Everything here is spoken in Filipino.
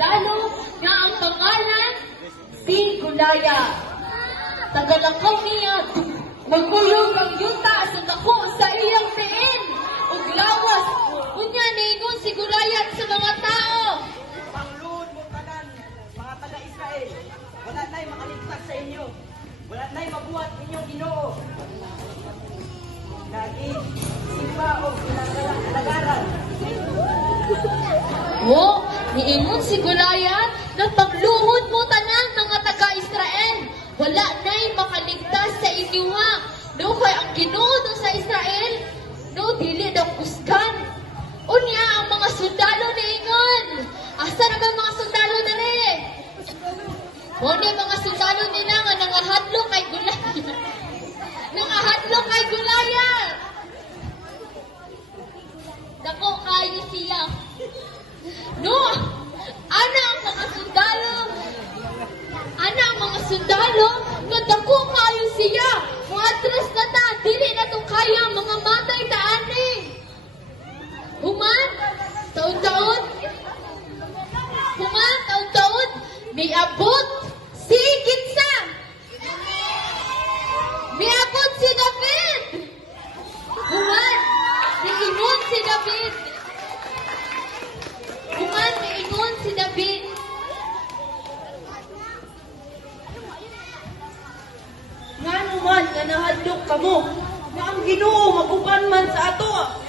sundalo nga ang pangalan si Gulaya. Tagalakaw niya, magulong ang yuta sa dako sa iyang tiin ug lawas. Unya niingon si Gulaya sa mga tao. Pangluhod mo tanan, mga taga-Israel. Wala na'y makaligtas sa inyo. Wala na'y mabuhat inyong Ginoo. Lagi, simba o pinagalaran. Wo, niingon si Goliath na pagluhod mo tanan mga taga-Israel. Wala na'y makaligtas sa inyuha. No, kay ang Ginoo do sa Israel, no, dili daw kusgan. Unya ang mga sundalo niingon. Asa na ba ang mga sundalo dere? Unya mga sundalo nila nga nangahadlok kay Goliath. Nangahadlok kay Goliath. Dako kayo siya. No! Ana ang mga sundalo! Ana ang mga sundalo! Nadako kayo siya! Mga atras na ta! Dili na itong kaya! Mga matay na ani! Human! Taon-taon! Human! Taon-taon! May abot! Si Kinsa! May abot si David! Human! Niingon si David! Human, niingon si David. Nga naman, nga nahadlok ka mo. Nga ang Ginoo maguban man sa ato.